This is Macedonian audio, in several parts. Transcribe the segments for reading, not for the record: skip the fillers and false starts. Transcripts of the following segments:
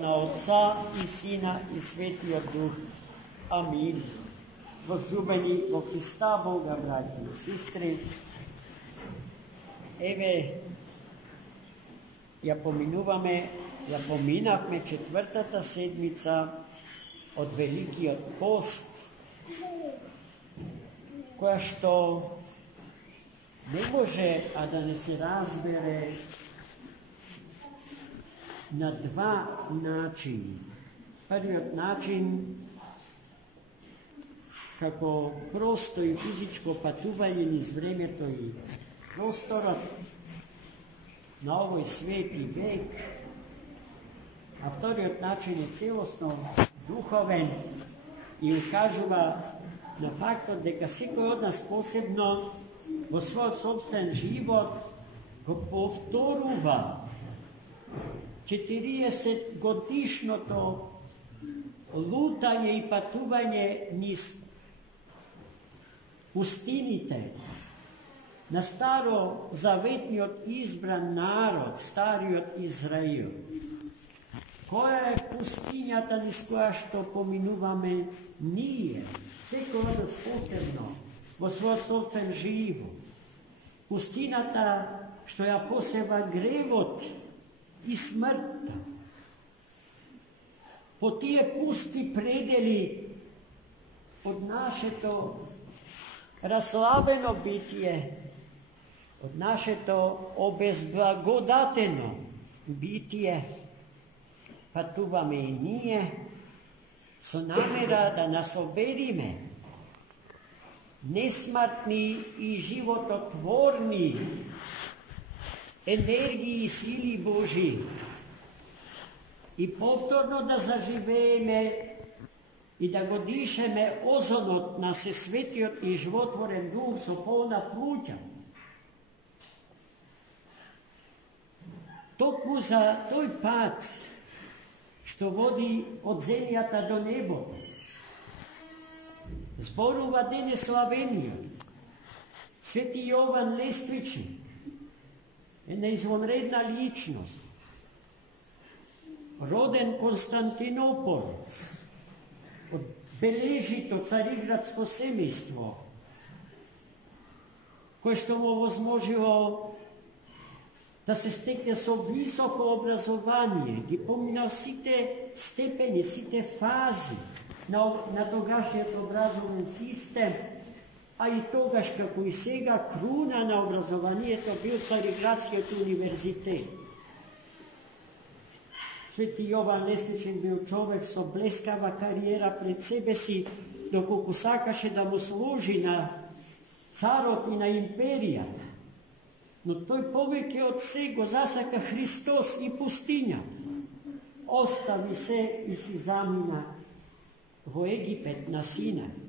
na Otca i Sina i Svetija Duh. Amin. Возлюбені во Христа Бога, браті і сестри, я поминахме четвртата седмица од Великиот пост, која што не може да не се разбере на два начини. Првиот начин како просто и физичко патување низ времето и просторот на овој свет и век, а вториот начин е целосно духовен и укажува на фактот дека секој од нас посебно во својот собствен живот го повторува 40 годишното лутање и патување низ пустините на старозаветниот избран народ, стариот Израил. Која е пустињата низ која што поминуваме ние, секој од нас посебно во својот собствен живот? Пустината што ја посева гревот и смртта. По тие пусти предели од нашето разслабено битие, од нашето обезблагодатено битие, патуваме и ние со намера да нас обедиме несмртни и живототворни енергии и сили Божи и повторно да заживееме и да го дишеме озонот на Сесветиот и животворен дух со полна плуќа. Токму за тој пат што води од земјата до небото зборува денес славениот Свети Јован Лествичник, една извонредна личност, роден Константинополец, од бележито цариградско семејство, кој што му возможило да се стекне со високо образование, ги поминал сите степени, сите фази на тогашниот образовен систем, а и тогаш, како и сега, круна на образованието бил Цариградскиот универзитет. Свети Јован Лествичник бил човек со блескава кариера пред себе си, доколку сакаше да му служи на царот и на империјата. Но тој повеќе од се го засака Христос и пустиња. Остави се и си замина во Египет на Синај.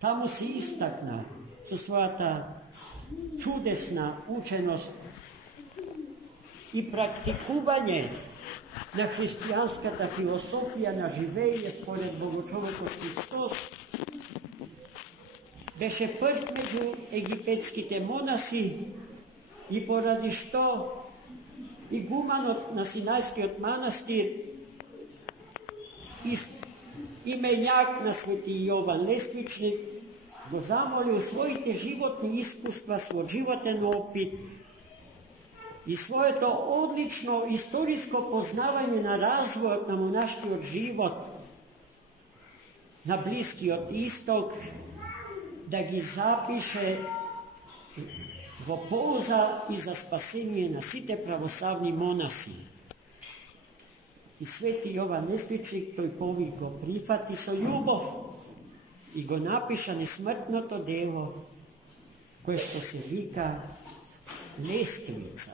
Таму се истакна со својата чудесна ученост и практикување на христијанската философија на живење според Богочовекот Христос. Беше прв меѓу египетските монаси и поради што игуманот на Синајскиот манастир именјак на Свети Јован Лествичник го замолил своите животни искуства, свој животен опит и своето одлично историско познавање на развојот на монашкиот живот на Блискиот Исток да ги запише во полза и за спасение на сите православни монаси. И Свети Јован Лествичник тој повик го прифати со љубов и го напиша несмртното дело кое што се вика Лествица,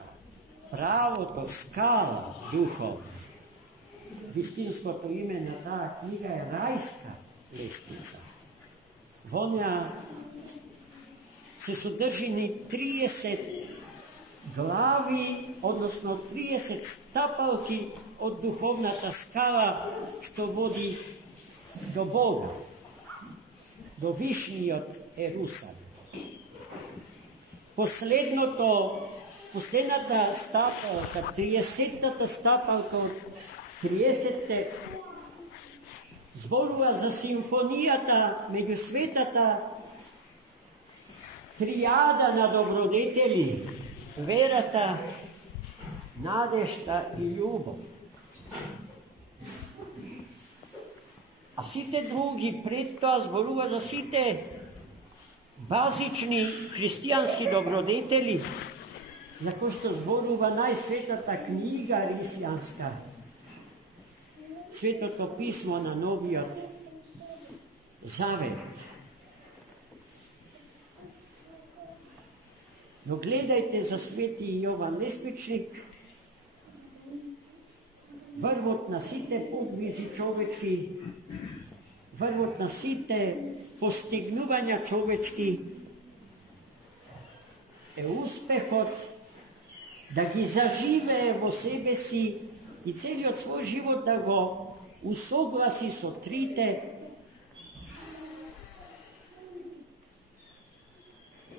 правото скала духов. Вистинското име на таа книга е Рајска лествица. Во неа се содржини 30 глави, односно 30 стапалки од духовната скала што води до Бога, до Вишниот Ерусалим. Последното последната стапалка, 30-та стапалка от 30-те, зборува за симфонијата меѓу светата тријада на добродетели, верата, надежта и љубов. А сите други пред тоа зборува за сите базични христијански добродетели, за кои што зборува најсветата книга христијанска, Светото писмо на Новиот Завет. Но гледајте за Свети Јован Леспичник, врвот на сите подвизи човечки, врвот на сите постигнувања човечки е успехот да ги заживее во себе си и целиот свој живот да го усогласи со трите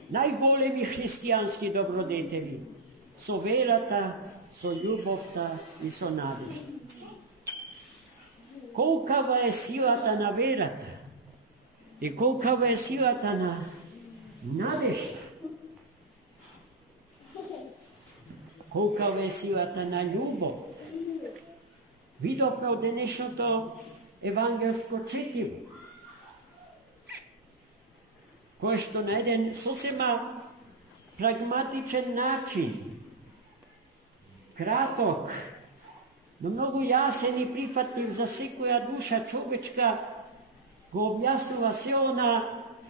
најголеми христијански добродетели, со верата, со љубовта и со надежта. Колкава е силата на верата и колкава е силата на надежта, колкава е силата на љубов. Видовме од денешното евангелско четиво, кое што на еден сосема прагматичен начин, краток, но многу јасен и прифатлив за секоја душа човечка, го објаснува се она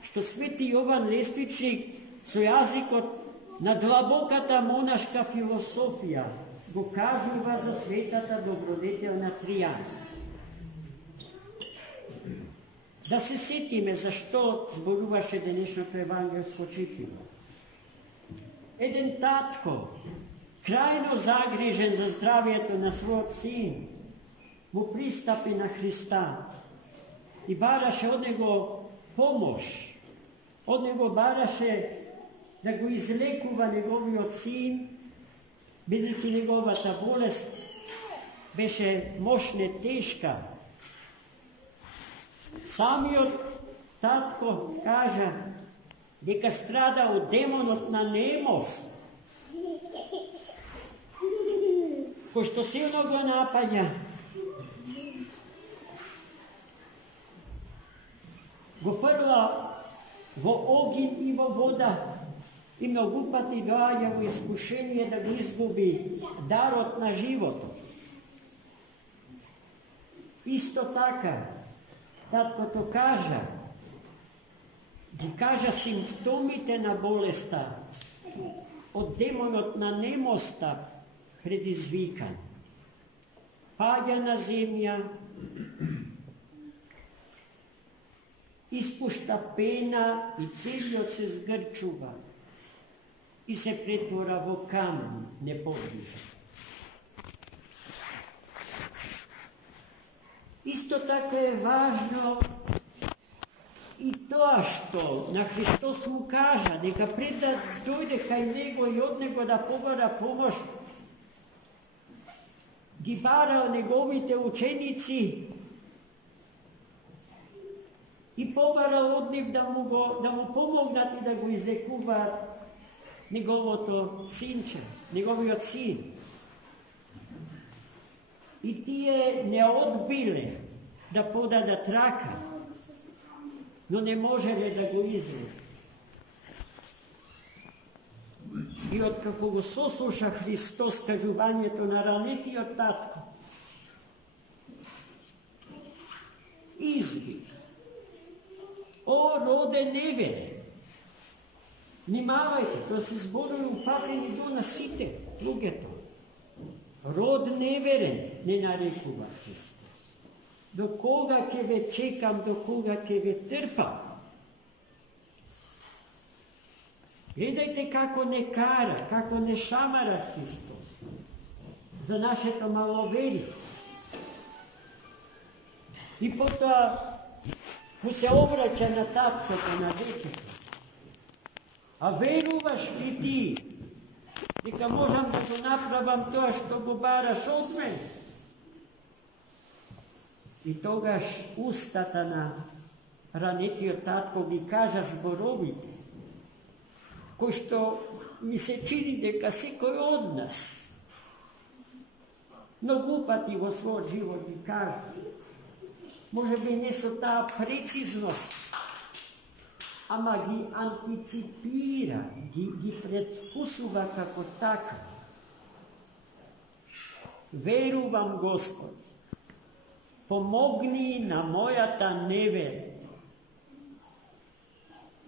што Свети Јован Леспичник со јазикот на длабоката монашка философија го кажува за светата добродетелна тријада. Да се сетиме зашто зборуваше денешното евангелско четиво. Еден татко, крајно загрижен за здравието на својот син, му пристапи на Христа и бараше од него помош. Од него бараше да го излекува неговиот син, бидејќи неговата болест беше мощна, тешка. Самиот татко кажа дека страда од демонот на немост, кој што силно го напаѓа. Го фрла во огин и во вода и многу пати доаѓа во искушение да го изгуби дарот на животот. Исто така, таткото ги кажа симптомите на болеста од демонот на немоста предизвикан. Паѓа на земја, испушта пена и целиот се згрчува и се претвора во камен неподвижен. Исто така е важно и тоа што на Христос му кажа дека пред да дојде кај него и од него да побара помош, ги барал неговите ученици и побарал од нив да му помогнат и да го излекуваат неговото синче, неговиот син. И тие не одбиле да подадат рака, но не можеле да го излекат. И откако го сослуша Христос кажувањето на ранетиот татко, извика: "О, роде неверен!" Внимавајте, тоа се зборови упатрени до на сите луѓето. Род неверен не нарекува Христос. До кога ќе ве чекам, до кога ќе ве трпам? Гледајте како не кара, како не шамара Христос за нашето маловерие. И потоа му се обраќа на таткото, на детето. А веруваш ли ти дека можам да го направам тоа што го бараш од мене. И тогаш устата на ранетиот татко ги кажа зборовите, кои што ми се чини дека секој од нас многу пати во својот живот ги кажа. Може би не со таа прецизност, ама ги антиципира, ги предвкусува како така. Верувам, Господи, помогни на мојата невера.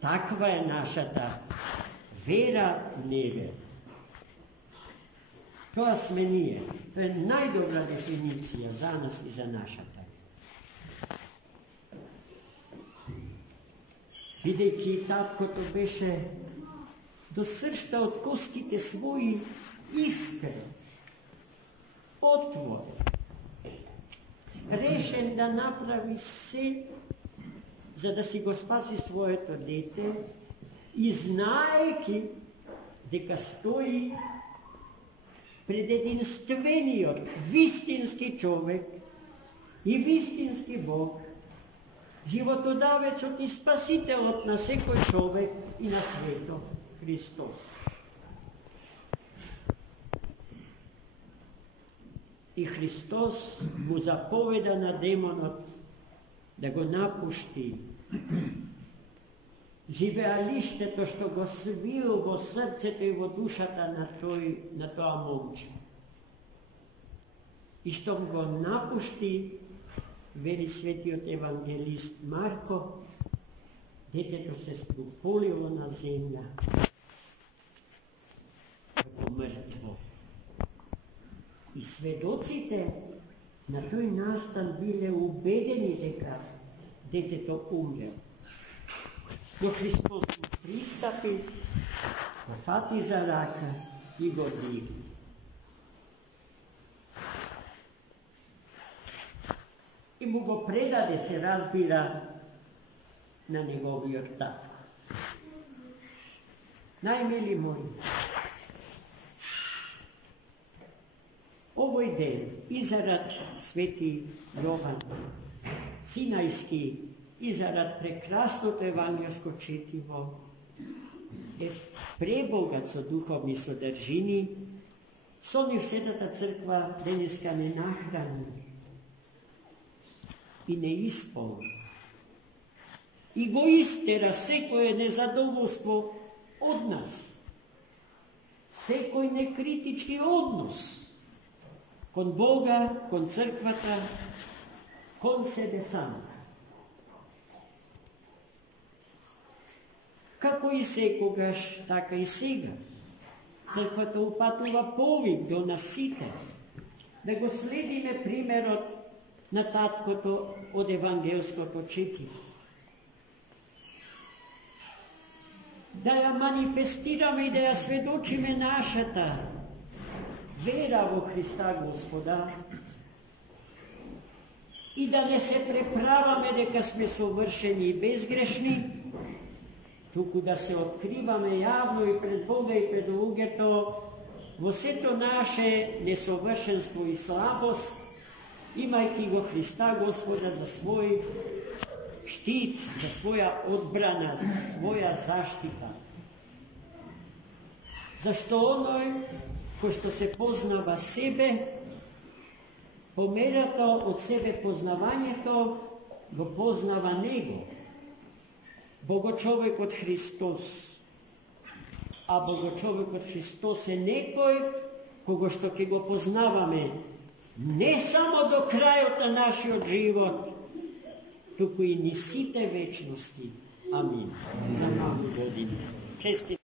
Таква е нашата вера, невера. Тоа сме ние. Тоа е најдобра дефиниција за нас и за нашата. Бидејќи таткото беше до сршта од костите своји искрен, отворен, решен да направи се за да си го спаси своето дете и знаејќи дека стои пред единствениот, вистински човек и вистински Бог, животодавецот и спасителот на секој човек и на светот, Христос. И Христос му заповеда на демонот да го напушти живеалиштето што го свил во срцето и во душата на тоа момче. И што го напушти, вели светиот евангелист Марко, детето се струполило на земја како мртво. И сведоците на тој настан биле убедени дека детето умрел. Но Христос му пристапи, го фати за рака и го дигна. И му го предаде, се разбира, на неговиот татко. Најмили мои, овој ден, и зарад Свети Јован Синајски, и зарад прекрасното евангелско четиво, е пребогат со духовни содржини, со нив Светата црква денеска не нахрани и не исполни. И го истера секое незадоволство од нас, секој некритички однос кон Бога, кон црквата, кон себе самите. Како и секогаш, така и сега. Црквата упатува повик до нас сите, да го следиме примерот на таткото од евангелското четиво. Да ја манифестираме и да ја сведочиме нашата вера во Христа Господа и да не се преправаме дека сме совршени и безгрешни, туку да се откриваме јавно и пред Бога и пред луѓето во сето наше несовршенство и слабост, имајќи го Христа Господа за свој штит, за своја одбрана, за своја заштита. Зашто оној кој што се познава себе, померато од себе познавањето, го познава него. Богочовекот Христос. А Богочовекот Христос е некој кого што ќе го познаваме не само до крајот на нашиот живот, туку и ни сите вечности. Амин. За нови години. Честит.